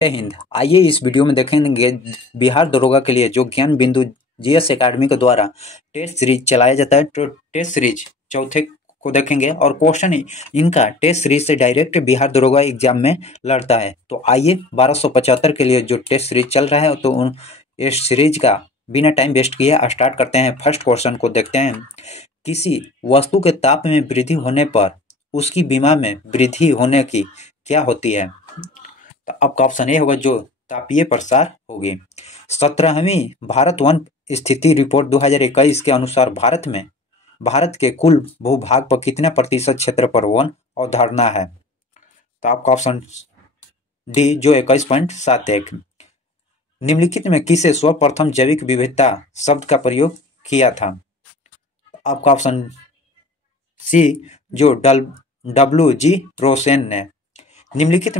जय हिंद। आइए इस वीडियो में देखेंगे बिहार दरोगा के लिए जो ज्ञान बिंदु जीएस एकेडमी के द्वारा टेस्ट सीरीज चलाया जाता है। तो टेस्ट सीरीज चौथे को देखेंगे और क्वेश्चन इनका टेस्ट सीरीज से डायरेक्ट बिहार दरोगा एग्जाम में लड़ता है। तो आइए 1275 के लिए जो टेस्ट सीरीज चल रहा है तो उन इस सीरीज का बिना टाइम वेस्ट किए स्टार्ट करते हैं। फर्स्ट क्वेश्चन को देखते हैं। किसी वस्तु के ताप में वृद्धि होने पर उसकी विमा में वृद्धि होने की क्या होती है? तो आपका ऑप्शन ए होगा जो तापीय प्रसार होगी। 17वीं भारत वन स्थिति रिपोर्ट 2021 के अनुसार भारत के कुल भूभाग पर कितना प्रतिशत क्षेत्र पर वन अवधारणा है? तो आपका ऑप्शन डी जो 21.71। निम्नलिखित में किसे सर्वप्रथम जैविक विविधता शब्द का प्रयोग किया था? आपका ऑप्शन सी जो डब्ल्यू.जी. रोसेन ने। निम्नलिखित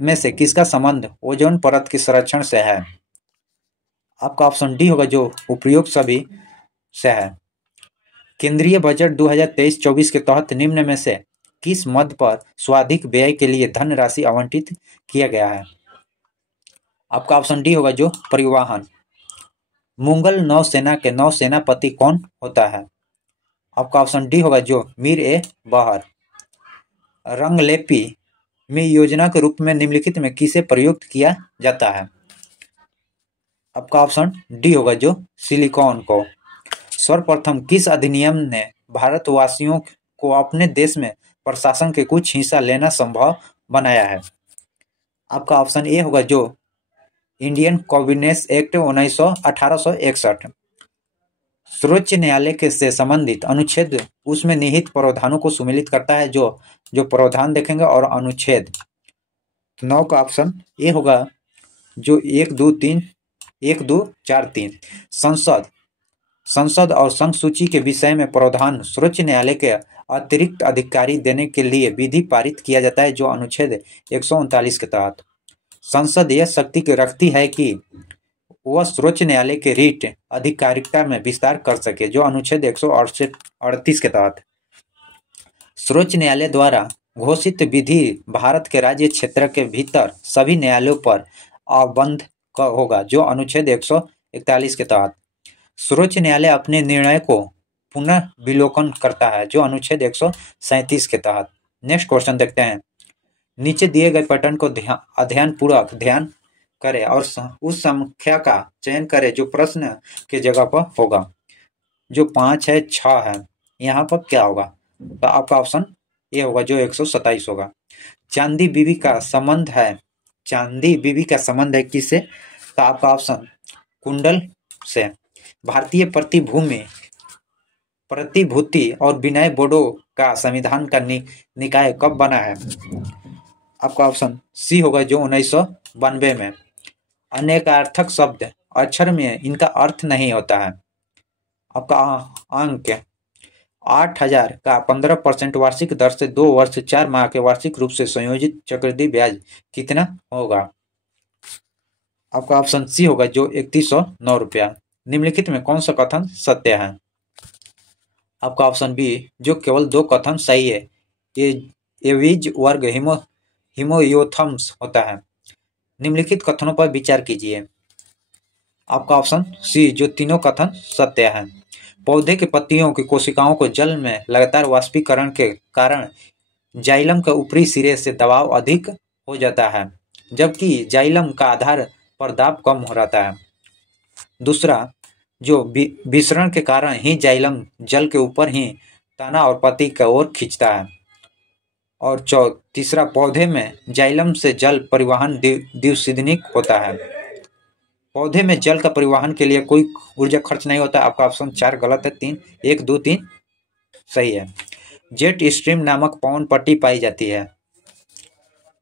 में से किसका संबंध ओजोन परत के संरक्षण से है? आपका ऑप्शन डी होगा जो उपयोग सभी से है। केंद्रीय बजट 2023-24 के तहत निम्न में से किस मद पर स्वाधिक व्यय के लिए धनराशि आवंटित किया गया है? आपका ऑप्शन डी होगा जो परिवहन। मुगल नौसेना के नौसेनापति कौन होता है? आपका ऑप्शन डी होगा जो मीर ए बहर। रंगलेपी में योजना के रूप में निम्नलिखित में किसे प्रयुक्त किया जाता है? आपका ऑप्शन डी होगा जो सिलिकॉन को। सर्वप्रथम किस अधिनियम ने भारतवासियों को अपने देश में प्रशासन के कुछ हिस्सा लेना संभव बनाया है? आपका ऑप्शन ए होगा जो इंडियन कॉन्वीनियंस एक्ट 1861। सर्वोच्च न्यायालय के से संबंधित अनुच्छेद उसमें निहित प्रावधानों को सम्मिलित करता है। जो प्रावधान देखेंगे और अनुच्छेद 9 का ऑप्शन ए होगा जो 1, 2, 4, 3। संसद और संघ सूची के विषय में प्रावधान सर्वोच्च न्यायालय के अतिरिक्त अधिकारी देने के लिए विधि पारित किया जाता है जो अनुच्छेद 139 के तहत। संसद यह शक्ति रखती है कि वह सर्वोच्च न्यायालय के रीट अधिकारिता में विस्तार कर सके जो अनुच्छेद 138 के तहत। सर्वोच्च न्यायालय द्वारा घोषित विधि भारत के राज्य क्षेत्र के भीतर सभी न्यायालयों पर आवंध होगा जो अनुच्छेद 141 के तहत। सर्वोच्च न्यायालय अपने निर्णय को पुनः विलोकन करता है जो अनुच्छेद 137 के तहत। नेक्स्ट क्वेश्चन देखते हैं। नीचे दिए गए पैटर्न को ध्यानपूर्वक ध्यान करें और उस संख्या का चयन करें जो प्रश्न के जगह पर होगा। जो 5 है, 6 है, यहाँ पर क्या होगा? तो आपका ऑप्शन ए होगा जो 127 होगा। चांदी बीवी का संबंध है किससे? तो आपका ऑप्शन कुंडल से। भारतीय प्रतिभूति और विनय बोर्डों का संविधान का निकाय कब बना है? आपका ऑप्शन सी होगा जो 1992 में। अनेकार्थक शब्द अक्षर में इनका अर्थ नहीं होता है। आपका अंक 8000 का 15% वार्षिक दर से 2 वर्ष 4 माह के वार्षिक रूप से संयोजित चक्रवृद्धि ब्याज कितना होगा? आपका ऑप्शन सी होगा जो 3109 रुपया। निम्नलिखित में कौन सा कथन सत्य है? आपका ऑप्शन बी जो केवल 2 कथन सही है। एविज वर्ग हिमोयोथम्स होता है। निम्नलिखित कथनों पर विचार कीजिए। आपका ऑप्शन सी जो तीनों कथन सत्य है। पौधे के पत्तियों की कोशिकाओं को जल में लगातार वाष्पीकरण के कारण जाइलम के ऊपरी सिरे से दबाव अधिक हो जाता है जबकि जाइलम का आधार पर दाब कम हो रहता है। दूसरा जो विसरण के कारण ही जाइलम जल के ऊपर ही तना और पत्ती की ओर खींचता है। और तीसरा पौधे में जाइलम से जल परिवहन द्विसिद्धिक होता है। पौधे में जल का परिवहन के लिए कोई ऊर्जा खर्च नहीं होता। आपका ऑप्शन 4 गलत है। 1, 2, 3 सही है। जेट स्ट्रीम नामक पवन पट्टी पाई जाती है।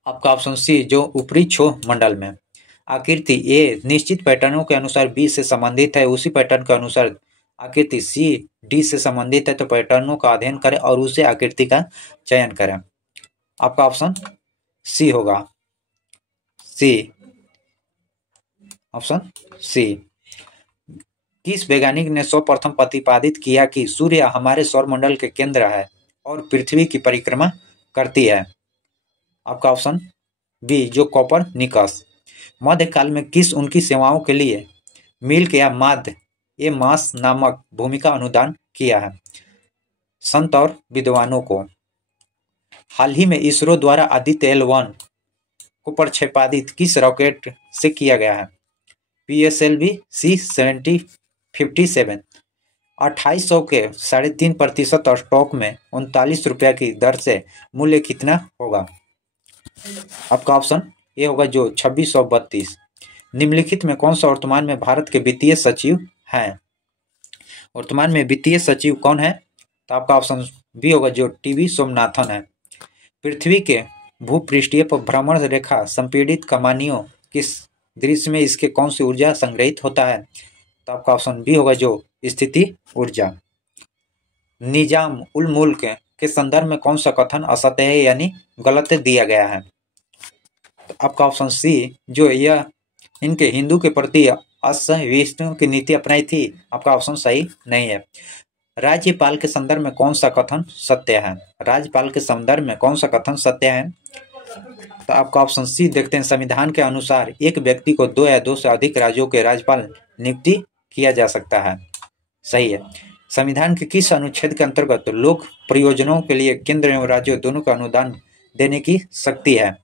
आपका ऑप्शन सी जो ऊपरी क्षोभ मंडल में। आकृति ए निश्चित पैटर्नों के अनुसार बी से संबंधित है, उसी पैटर्न के अनुसार आकृति सी डी से संबंधित है तो पैटर्नों का अध्ययन करें और उसे आकृति का चयन करें। आपका ऑप्शन सी होगा। Option C. किस वैज्ञानिक ने सर्वप्रथम प्रतिपादित किया कि सूर्य हमारे सौरमंडल के केंद्र है और पृथ्वी की परिक्रमा करती है? आपका ऑप्शन बी जो कोपरनिकस। मध्यकाल में किस उनकी सेवाओं के लिए मिल्क या माद ए मास नामक भूमिका अनुदान किया है? संत और विद्वानों को। हाल ही में इसरो द्वारा आदित्य L1 को प्रक्षेपित किस रॉकेट से किया गया है? PSLV C-57। 2800 के 3.5% स्टॉक में 39 रुपया की दर से मूल्य कितना होगा? आपका ऑप्शन ए होगा जो 2632। निम्नलिखित में कौन सा वर्तमान में भारत के वित्तीय सचिव हैं? वर्तमान में वित्तीय सचिव कौन है? तो आपका ऑप्शन बी होगा जो टीवी सोमनाथन है। पृथ्वी के भूपृष्ठीय पर भ्रमण रेखा संपीड़ित कमानियों किस दृश्य में इसके कौन सी ऊर्जा संग्रहित होता है? तो आपका ऑप्शन बी होगा जो स्थिति ऊर्जा। निजाम उल मुल्क के संदर्भ में कौन सा कथन असत्य है यानी गलत दिया गया है? तो आपका ऑप्शन सी जो यह इनके हिंदू के प्रति असहिष्णु की नीति अपनाई थी, आपका ऑप्शन सही नहीं है। राज्यपाल के संदर्भ में कौन सा कथन सत्य है? राज्यपाल के संदर्भ में कौन सा कथन सत्य है? तो आपका ऑप्शन सी देखते हैं। संविधान के अनुसार एक व्यक्ति को 2 या 2 से अधिक राज्यों के राज्यपाल नियुक्ति किया जा सकता है। सही है। संविधान के किस अनुच्छेद के अंतर्गत लोक प्रयोजनों के लिए केंद्र एवं राज्यों दोनों का अनुदान देने की शक्ति है?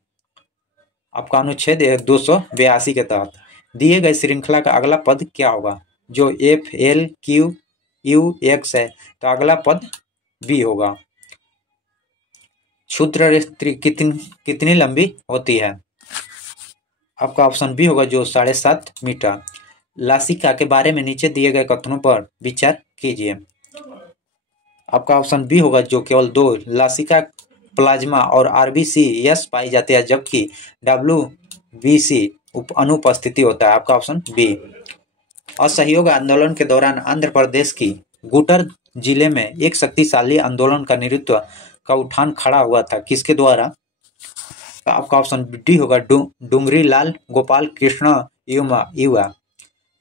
आपका अनुच्छेद 282 के तहत। दिए गए श्रृंखला का अगला पद क्या होगा? जो FLQUX है तो अगला पद बी होगा। क्षुद्र रेखा कितनी लंबी होती है? आपका ऑप्शन बी होगा जो 7.5 मीटर। लासिका के बारे में नीचे दिए गए कथनों पर विचार कीजिए। आपका ऑप्शन बी होगा जो केवल 2 लासिका प्लाज्मा और RBC यस पाई जाती है जबकि WBC अनुपस्थिति होता है। आपका ऑप्शन बी। असहयोग आंदोलन के दौरान आंध्र प्रदेश की गुटर जिले में एक शक्तिशाली आंदोलन का नेतृत्व का उठान खड़ा हुआ था, किसके द्वारा? तो आपका ऑप्शन डी होगा डुंगरी लाल गोपाल कृष्ण युवा।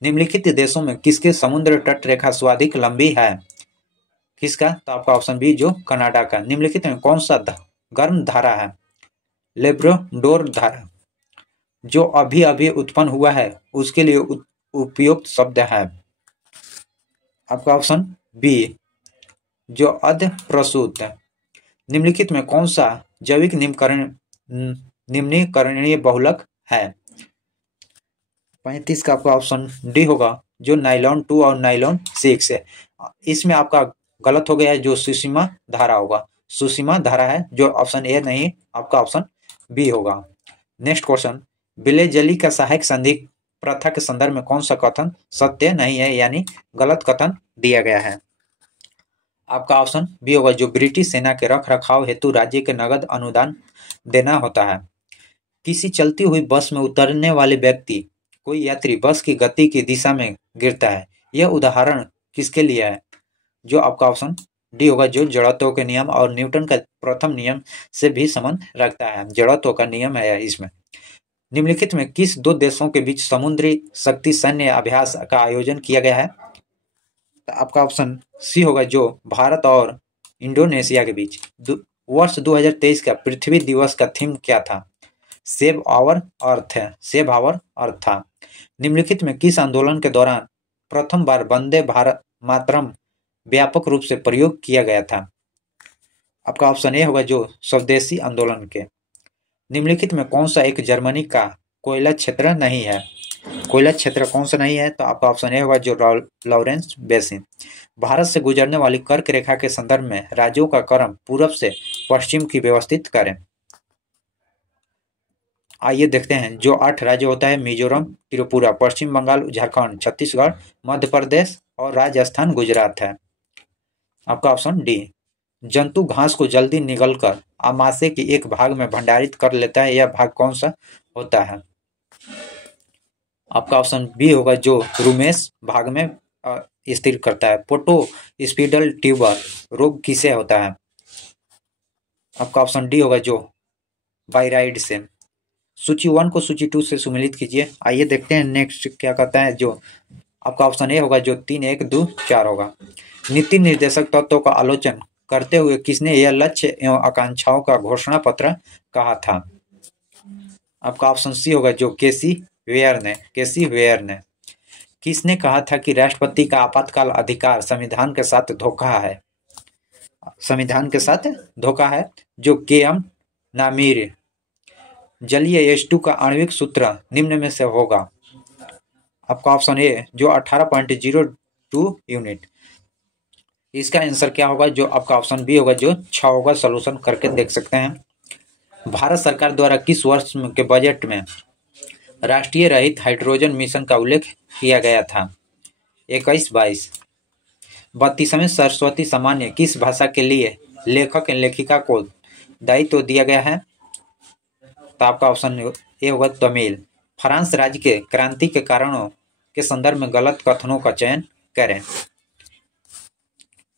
निम्नलिखित देशों में किसके समुद्र तट रेखा सर्वाधिक लंबी है? किसका? तो आपका ऑप्शन बी जो कनाडा का। निम्नलिखित में कौन सा गर्म धारा है? लेब्राडोर धारा। जो अभी अभी उत्पन्न हुआ है उसके लिए उपयुक्त शब्द है? आपका ऑप्शन बी जो अर्ध प्रसूत। निम्नलिखित में कौन सा जैविक निम्नीकरणीय बहुलक है? 35 का आपका ऑप्शन डी होगा जो नाइलॉन 2 और नाइलॉन 6 है। इसमें आपका गलत हो गया है जो सुसीमा धारा होगा। सुसीमा धारा है जो ऑप्शन ए नहीं, आपका ऑप्शन बी होगा। Next question. विलेजली का सहायक संधि प्रथा के संदर्भ में कौन सा कथन सत्य नहीं है यानी गलत कथन दिया गया है? आपका ऑप्शन बी होगा जो ब्रिटिश सेना के रख रखाव हेतु राज्य के नगद अनुदान देना होता है। किसी चलती हुई बस में उतरने वाले व्यक्ति कोई यात्री बस की गति की दिशा में गिरता है, यह उदाहरण किसके लिए है? जो आपका ऑप्शन डी होगा जो जड़त्व के नियम और न्यूटन का प्रथम नियम से भी संबंध रखता है। जड़त्व का नियम है इसमें। निम्नलिखित में किस 2 देशों के बीच समुद्री शक्ति सैन्य अभ्यास का आयोजन किया गया है? तो आपका ऑप्शन सी होगा जो भारत और इंडोनेशिया के बीच। वर्ष 2023 का पृथ्वी दिवस का थीम क्या था? सेव आवर अर्थ है। सेव आवर अर्थ था। निम्नलिखित में किस आंदोलन के दौरान प्रथम बार वंदे भारत मातरम व्यापक रूप से प्रयोग किया गया था? आपका ऑप्शन ए होगा जो स्वदेशी आंदोलन के। निम्नलिखित में कौन सा एक जर्मनी का कोयला क्षेत्र नहीं है? कोयला क्षेत्र कौन सा नहीं है? तो आपका ऑप्शन ए होगा जो लॉरेंस बेसिन। भारत से गुजरने वाली कर्क रेखा के संदर्भ में राज्यों का क्रम पूर्व से पश्चिम की व्यवस्थित करें। आइए देखते हैं। जो 8 राज्य होता है मिजोरम, त्रिपुरा, पश्चिम बंगाल, झारखंड, छत्तीसगढ़, मध्य प्रदेश और राजस्थान, गुजरात है। आपका ऑप्शन डी। जंतु घास को जल्दी निगलकर आमाशय के एक भाग में भंडारित कर लेता है, यह भाग कौन सा होता है? आपका ऑप्शन बी होगा जो रुमेश भाग में स्थिर करता है। पोटोस्पिडल ट्यूबर रोग किसे होता है? आपका ऑप्शन डी होगा जो वायराइड से। सूची 1 को सूची 2 से सम्मिलित कीजिए। आइए देखते हैं नेक्स्ट क्या कहता है। जो आपका ऑप्शन ए होगा जो 3, 1, 2, 4 होगा। नीति निर्देशक तत्वों का आलोचन करते हुए किसने यह लक्ष्य एवं आकांक्षाओं का घोषणा पत्र कहा था? आपका ऑप्शन सी होगा जो केसी वेयर ने। किसने कहा था कि राष्ट्रपति का आपातकाल अधिकार संविधान के साथ धोखा है? जो के.एम. नामीर। जलीय H2 का आणविक सूत्र निम्न में से होगा? आपका ऑप्शन ए जो 18.02 यूनिट। इसका आंसर क्या होगा? जो आपका ऑप्शन बी होगा जो 6 होगा। सोल्यूशन करके देख सकते हैं। भारत सरकार द्वारा किस वर्ष के बजट में राष्ट्रीय रहित हाइड्रोजन मिशन का उल्लेख किया गया था? 21-22। 32वें सरस्वती सामान्य किस भाषा के लिए लेखक एवं लेखिका को दायित्व दिया गया है? तो आपका ऑप्शन ए होगा तमिल। फ्रांस राज्य के क्रांति के कारणों के संदर्भ में गलत कथनों का चयन करें।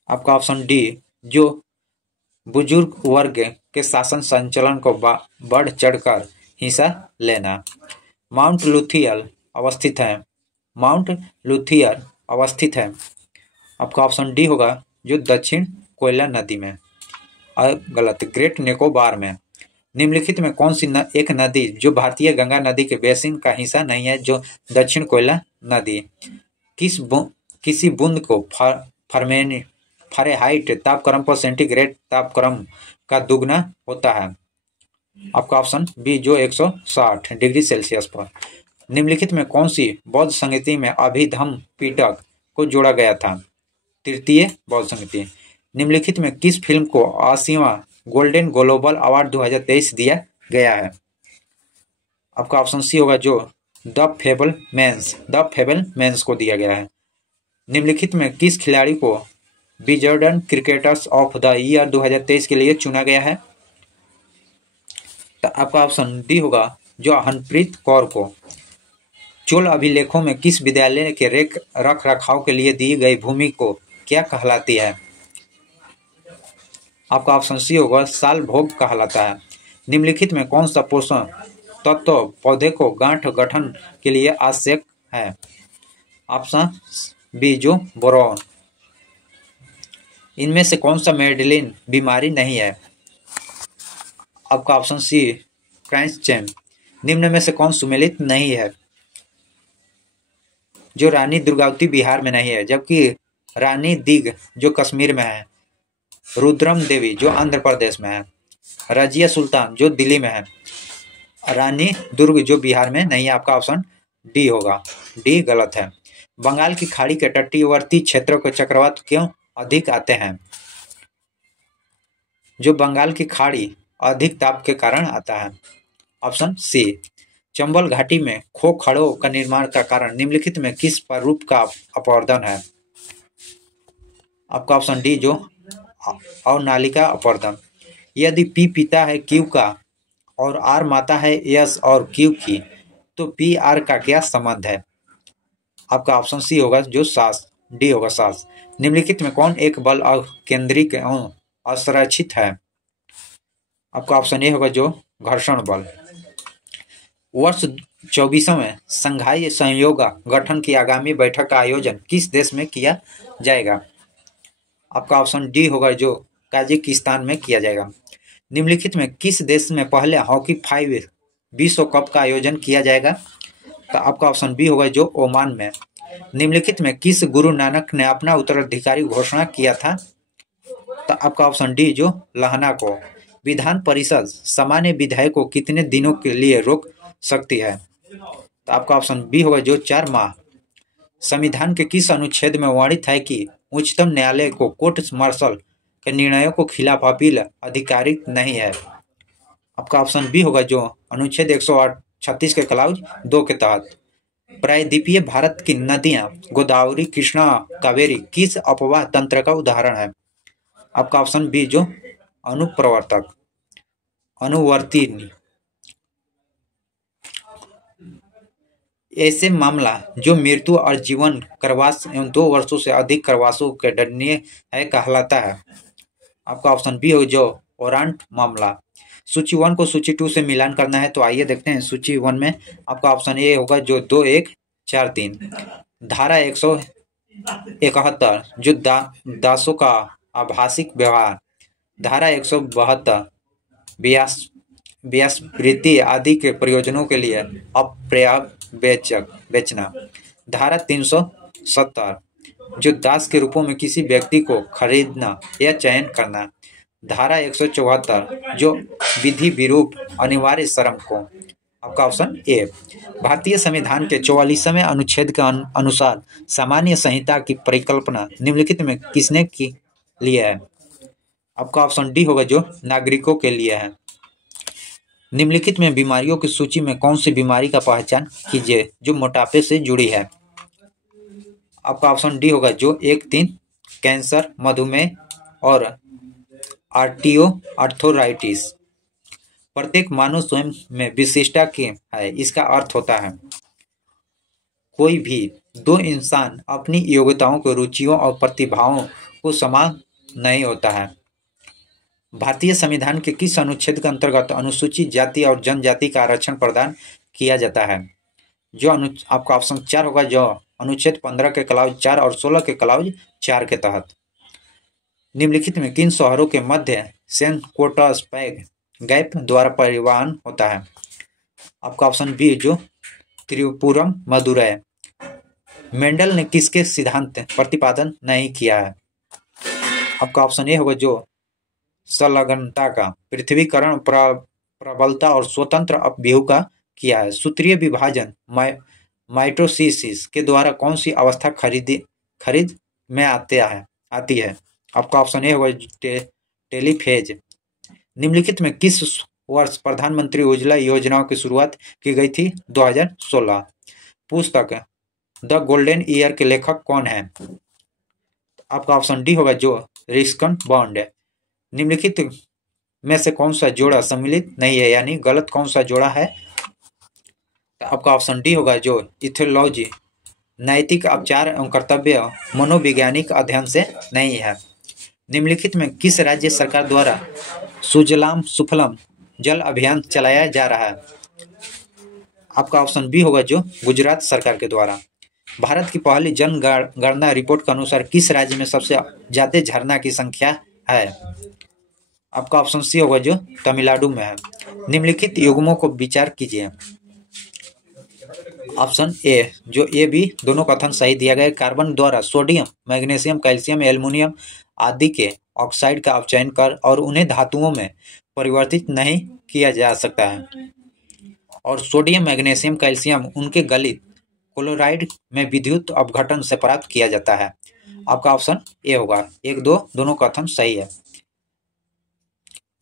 आपका ऑप्शन डी जो बुजुर्ग वर्ग के शासन संचालन को बढ़ चढ़कर हिस्सा लेना। माउंट लुथियर अवस्थित है। आपका ऑप्शन डी होगा जो दक्षिण कोयला नदी में। गलत। ग्रेट निकोबार में। निम्नलिखित में कौन सी एक नदी जो भारतीय गंगा नदी के बेसिन का हिस्सा नहीं है जो दक्षिण कोयला नदी? किसी बूंद को फ़ारेनहाइट तापक्रम पर सेंटीग्रेड तापक्रम का दुगना होता है? आपका ऑप्शन बी जो 160 डिग्री सेल्सियस पर। निम्नलिखित में कौन सी बौद्ध संगति में अभिधम्म पिटक को जोड़ा गया था? तृतीय बौद्ध संगति। निम्नलिखित में किस फिल्म को 80वां गोल्डन ग्लोब अवार्ड 2023 दिया गया है? आपका ऑप्शन सी होगा जो द फेबलमैन्स को दिया गया है। निम्नलिखित में किस खिलाड़ी को विजर्डन क्रिकेटर्स ऑफ द ईयर 2023 के लिए चुना गया है? तो आपका ऑप्शन डी होगा जो हरप्रीत कौर को। चोल अभिलेखों में किस विद्यालय के रख रखाव के लिए दी गई भूमि को क्या कहलाती है? आपका ऑप्शन सी होगा साल भोग कहलाता है। निम्नलिखित में कौन सा पोषण तत्व पौधे को गांठ गठन के लिए आवश्यक है? ऑप्शन बी जो बोरॉन। इनमें से कौन सा मेडलिन बीमारी नहीं है? आपका ऑप्शन सी क्राइंचेम। निम्न में से कौन सुमेलित नहीं है? जो रानी दुर्गावती बिहार में नहीं है, जबकि रानी दिग जो कश्मीर में है, रुद्रम देवी जो आंध्र प्रदेश में है, रजिया सुल्तान जो दिल्ली में है, रानी दुर्ग जो बिहार में नहीं है। आपका ऑप्शन डी होगा। डी गलत है। बंगाल की खाड़ी के तटीयवर्ती क्षेत्रों को चक्रवात क्यों अधिक आते हैं? जो बंगाल की खाड़ी अधिक ताप के कारण आता है। Option C. चंबल घाटी में खोखड़ों का निर्माण का कारण निम्नलिखित में किस प्रारूप का अपवर्तन है? आपका ऑप्शन डी जो अवनालिका अपवर्तन। यदि पी पिता है क्यू का और आर माता है एस और क्यू की, तो पी आर का क्या संबंध है? आपका ऑप्शन सी होगा जो सास। डी होगा सास। निम्नलिखित में कौन एक बल केंद्रिक असंरक्षित है? आपका ऑप्शन ए होगा जो घर्षण बल। वर्ष 24वें संघाई सहयोग गठन की आगामी बैठक का आयोजन किस देश में किया जाएगा? आपका ऑप्शन डी होगा जो ताजिकिस्तान में किया जाएगा। निम्नलिखित में किस देश में पहले हॉकी 5 विश्व कप का आयोजन किया जाएगा? तो आपका ऑप्शन बी होगा जो ओमान में। निम्नलिखित में किस गुरु नानक ने अपना उत्तराधिकारी घोषणा किया था? तो आपका ऑप्शन डी जो लहना को। विधान परिषद सामान्य विधायक को कितने दिनों के लिए रोक सकती है? तो आपका ऑप्शन बी होगा जो 4 माह। संविधान के किस अनुच्छेद में वर्णित है कि उच्चतम न्यायालय को कोर्ट मार्शल के निर्णयों को खिलाफ अपील अधिकारिक नहीं है? आपका ऑप्शन बी होगा जो अनुच्छेद 136 के क्लाउज 2 के तहत। प्रायद्वीपीय भारत की नदियां गोदावरी, कृष्णा, कावेरी किस अपवाह तंत्र का उदाहरण है? आपका ऑप्शन बी जो अनुवर्ती। ऐसे मामला जो मृत्यु और जीवन कारावास एवं 2 वर्षों से अधिक कारावासों के दंडनीय है कहलाता है? आपका ऑप्शन बी हो जो वारंट मामला। सूची 1 को सूची 2 से मिलान करना है, तो आइए देखते हैं। सूची 1 में आपका ऑप्शन ए होगा जो 2143। धारा 171 जो दासों का आभासिक व्यवहार। धारा 172 व्यापावृत्ति आदि के प्रयोजनों के लिए अपर्याप्त बेचना। धारा 370 जो दास के रूपों में किसी व्यक्ति को खरीदना या चयन करना। धारा 174 जो विधि विरूप अनिवार्य श्रम को। आपका ऑप्शन ए। भारतीय संविधान के 44वें अनुच्छेद के अनुसार सामान्य संहिता की परिकल्पना निम्नलिखित में किसने की लिया है? आपका ऑप्शन डी होगा जो नागरिकों के लिए है। निम्नलिखित में बीमारियों की सूची में कौन सी बीमारी का पहचान कीजिए जो मोटापे से जुड़ी है? आपका ऑप्शन डी होगा जो 1-3 कैंसर, मधुमेह और आर्थराइटिस। प्रत्येक मानव स्वयं में विशिष्टता के है, इसका अर्थ होता है कोई भी दो इंसान अपनी योग्यताओं को, रुचियों और प्रतिभाओं को समान नहीं होता है। भारतीय संविधान के किस अनुच्छेद के अंतर्गत अनुसूचित जाति और जनजाति का आरक्षण प्रदान किया जाता है? जो आपका ऑप्शन 4 होगा जो अनुच्छेद 15 के क्लाउज 4 और 16 के क्लाउज 4 के तहत। निम्नलिखित में किन शहरों के मध्य सेन कोटस पैग गैप द्वारा परिवहन होता है? आपका ऑप्शन बी जो त्रिपुरम मदुरै। मेंडल ने किसके सिद्धांत प्रतिपादन नहीं किया है? आपका ऑप्शन ए होगा जो संलग्नता का, पृथ्वीकरण, प्रबलता और स्वतंत्र अपव्यूह का किया है। सूत्रीय विभाजन माइटोसिस के द्वारा कौन सी अवस्था खरीद में आती है? आपका ऑप्शन ए होगा टेलीफेज। निम्नलिखित में किस वर्ष प्रधानमंत्री उज्ज्वला योजना की शुरुआत की गई थी? 2016। पुस्तक द गोल्डन ईयर के लेखक कौन है? आपका ऑप्शन डी होगा जो रिस्कन बॉन्ड। निम्नलिखित में से कौन सा जोड़ा सम्मिलित नहीं है, यानी गलत कौन सा जोड़ा है? आपका ऑप्शन डी होगा जो इथियोलॉजी नैतिक आचार एवं कर्तव्य मनोवैज्ञानिक अध्ययन से नहीं है। निम्नलिखित में किस राज्य सरकार द्वारा सुजलाम सुफलम जल अभियान चलाया जा रहा है? आपका ऑप्शन बी होगा जो गुजरात सरकार के द्वारा। भारत की पहली जनगणना रिपोर्ट के अनुसार किस राज्य में सबसे ज्यादा झरना की संख्या है? आपका ऑप्शन सी होगा जो तमिलनाडु में है। निम्नलिखित युग्मों को विचार कीजिए। ऑप्शन ए जो ए बी दोनों कथन सही दिया गया। कार्बन द्वारा सोडियम, मैग्नीशियम, कैल्शियम, एल्युमिनियम आदि के ऑक्साइड का अपचयन कर और उन्हें धातुओं में परिवर्तित नहीं किया जा सकता है, और सोडियम, मैग्नीशियम, कैल्शियम उनके गलित क्लोराइड में विद्युत अपघटन से प्राप्त किया जाता है। आपका ऑप्शन ए होगा। 1-2 दोनों कथन सही है।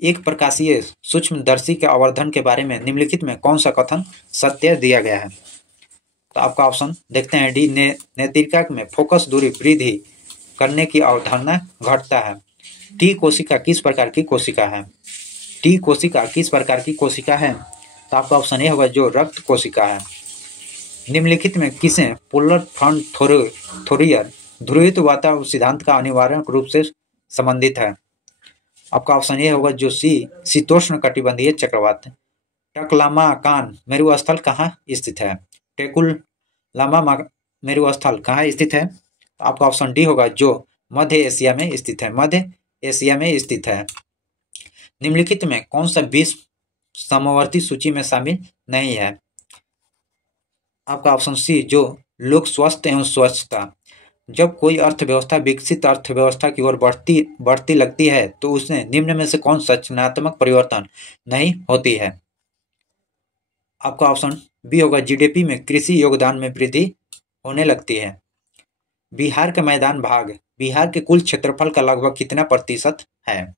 एक प्रकाशीय सूक्ष्मदर्शी के आवर्धन के बारे में निम्नलिखित में कौन सा कथन सत्य दिया गया है? तो आपका ऑप्शन देखते हैं डी नेत्रिका में फोकस दूरी वृद्धि करने की अवधारणा घटता है। टी कोशिका किस प्रकार की कोशिका है? टी कोशिका किस प्रकार की कोशिका है? तो आपका ऑप्शन ए होगा जो रक्त कोशिका है। निम्नलिखित में किसे पोलर फ्रंट थोरियर ध्रुवित वातावरण सिद्धांत का अनिवार्य रूप से संबंधित है? आपका ऑप्शन ए होगा जो सी शीतोष्ण कटिबंधीय चक्रवात। टकलामाकान मेरुस्थल कहाँ स्थित है? टेकुलामा मेरुस्थल कहाँ स्थित है? आपका ऑप्शन डी होगा जो मध्य एशिया में स्थित है। मध्य एशिया में स्थित है। निम्नलिखित में कौन सा विश्व समवर्ती सूची में शामिल नहीं है? आपका ऑप्शन सी जो लोक स्वास्थ्य एवं स्वच्छता। जब कोई अर्थव्यवस्था विकसित अर्थव्यवस्था की ओर बढ़ती लगती है तो उसमें निम्न में से कौन संरचनात्मक परिवर्तन नहीं होती है? आपका ऑप्शन बी होगा जीडीपी में कृषि योगदान में वृद्धि होने लगती है। बिहार का मैदान भाग बिहार के कुल क्षेत्रफल का लगभग कितना प्रतिशत है?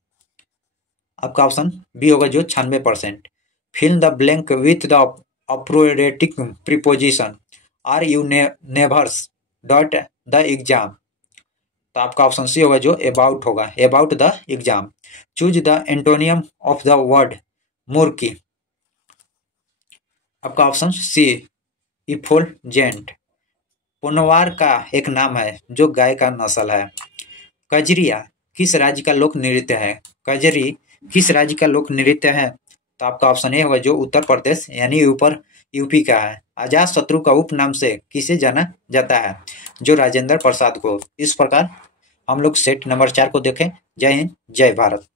आपका ऑप्शन बी होगा जो 96%। Fill the blank with the अप्रोरेटिक preposition are you nervous about the exam. तो आपका ऑप्शन सी होगा जो अबाउट होगा, about the exam. Choose the antonym of the word मूर्खी। आपका ऑप्शन सी इफोल्जेंट। पुनवार का एक नाम है जो गाय का नस्ल है। कजरिया किस राज्य का लोक नृत्य है? कजरी किस राज्य का लोक नृत्य है? तो आपका ऑप्शन ए होगा जो उत्तर प्रदेश यानी यूपी का है। अजात शत्रु का उपनाम से किसे जाना जाता है? जो राजेंद्र प्रसाद को। इस प्रकार हम लोग सेट नंबर 4 को देखें। जय हिंद, जय भारत।